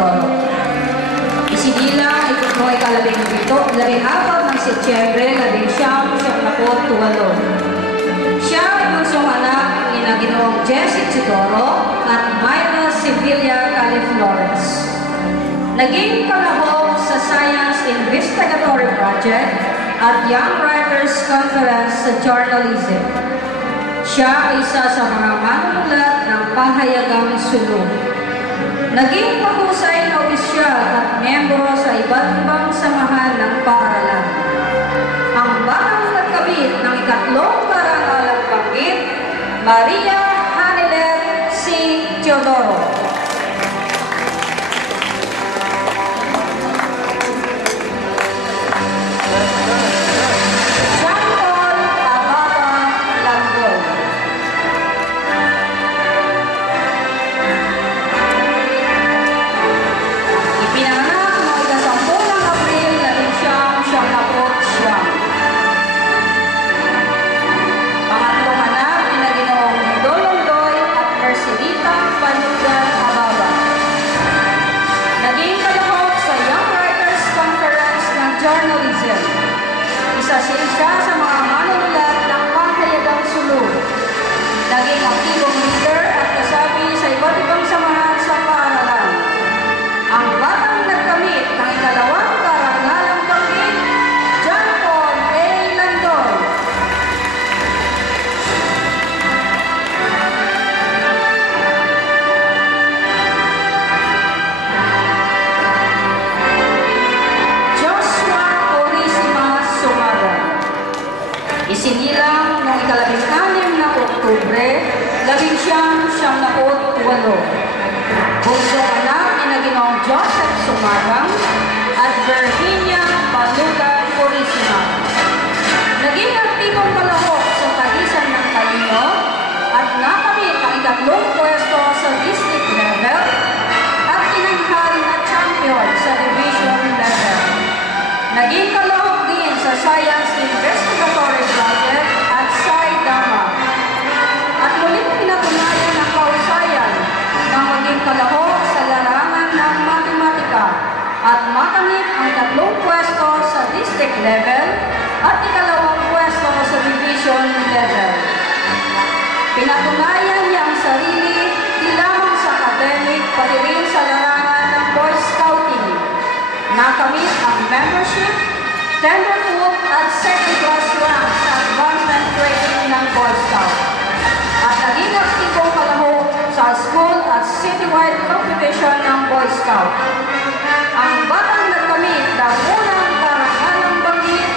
Isidoro. Isinilang ito po ay ika-14 ng Setyembre, 1978. Siya ay bunsong anak ni Ginoong Jesse Isidoro at Myra Sevilla Califlores. Naging kalahok sa Science Investigatory Project at Young Writers Conference sa Journalism. Siya ay isa sa mga manunulat ng pahayagang sulong. Naging mahusay na opisyal at miyembro sa iba't ibang samahan ng paaralan. Ang batang nagkabit ng ikatlong parangalang banggit, Maria Hanilet C. Teodoro. Siya sa mga manunulat ng pahayagang sulong. Naging aktibong leader at kasabi sa iba't ibang samahan sa paaralan. Ang batang nagkamit ng ikalawang karangalang banggit, John Paul A. Landoy. Isinilang noong ika-16 na Oktubre, 1978. Bunsong anak ni Ginoong Joseph Sumagang at Virginia Balugan Purisima. Naging aktibong kalahok sa tagisan ng Talino at nakamit ang ikatlong pwesto sa district level at tinanghal na champion sa division level. Naging kalahok din sa Science Investigatory Project at SciDama. At muling pinatunayan ang kausayan ng maging kalahok sa larangan ng matematika at makamit ang ikatlong pwesto sa district level at ikalawang pwesto sa division level. Pinatunayan niya ang sarili di lamang sa academic pati rin sa larangan ng Boy Scouting. Nakamit ang membership, tenderfoot at second class rank sa advancement training ng Boy Scout. At naging aktibong kalahok sa school at citywide competition ng Boy Scout. Ang batang nagkamit ng unang karangalang banggit,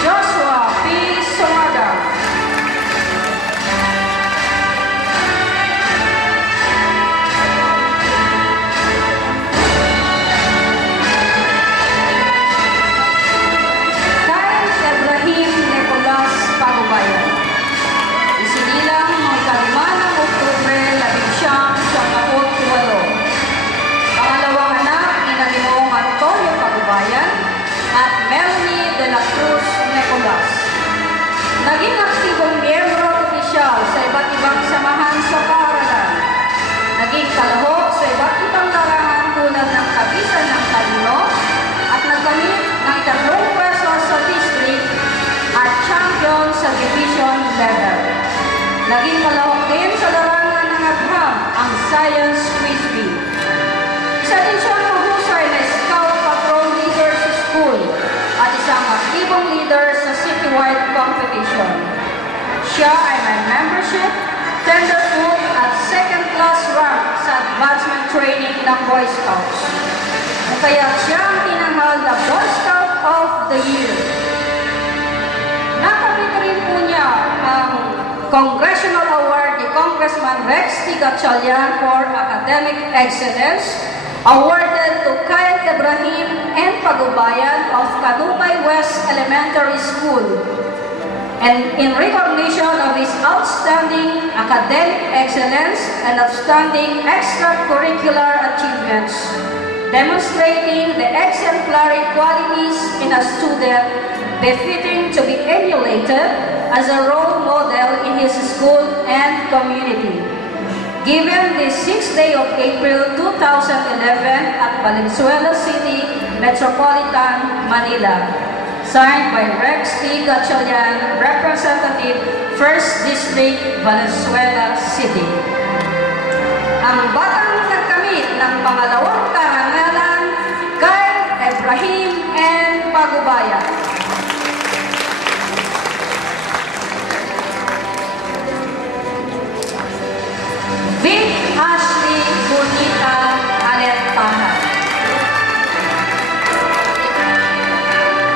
Joshua P. Sumaga. Isinilang noong ika-5 ng Oktubre, 1978. Pangalawang anak ni Ginoong Antonio Pagubayan at Melanie de la Cruz Nicolas. Naging aktibong miyembro at opisyal sa iba't ibang samahan sa paaralan. Naging kalahok sa iba't ibang larangan tulad ng kabisan ng Talino at nagkamit ng ikatlong pwesto sa district at champion sa division level. Naging kalahok din sa larangan ng agham, ang Science Quiz Bee. Isa din siyang mahusay na Scout Patrol leader sa school at isang aktibong leader sa citywide competition. Siya ay may membership, tenderfoot at second class rank sa advancement training ng Boy Scouts. Kaya siya ang tinanghal na Boy Scout of the Year. Nakamit rin po niya ang Congressional Award ni Congressman Rex T. Gatchalian for Academic Excellence, awarded to Kyle Ibrahim and Pagubayan of Kadupay West Elementary School, and in recognition of his outstanding academic excellence and outstanding extracurricular achievements, demonstrating the exemplary qualities in a student befitting to be emulated as a role model in his school and community. Given the 6th day of April 2011 at Valenzuela City, Metropolitan, Manila. Signed by Rex T. Gatchalian, Representative, 1st District, Valenzuela City. Ang batang nagkamit ng pangalawang karangalan kay Ibrahim N. Pagubayan. Vic Ashley Bonita Alentahan.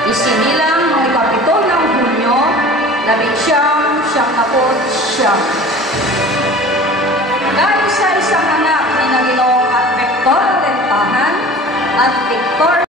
Isinilang ng ikapito ng Hunyo, 1999. Kaisa-isang anak ni Ginoong at Victor Alentahan at Victor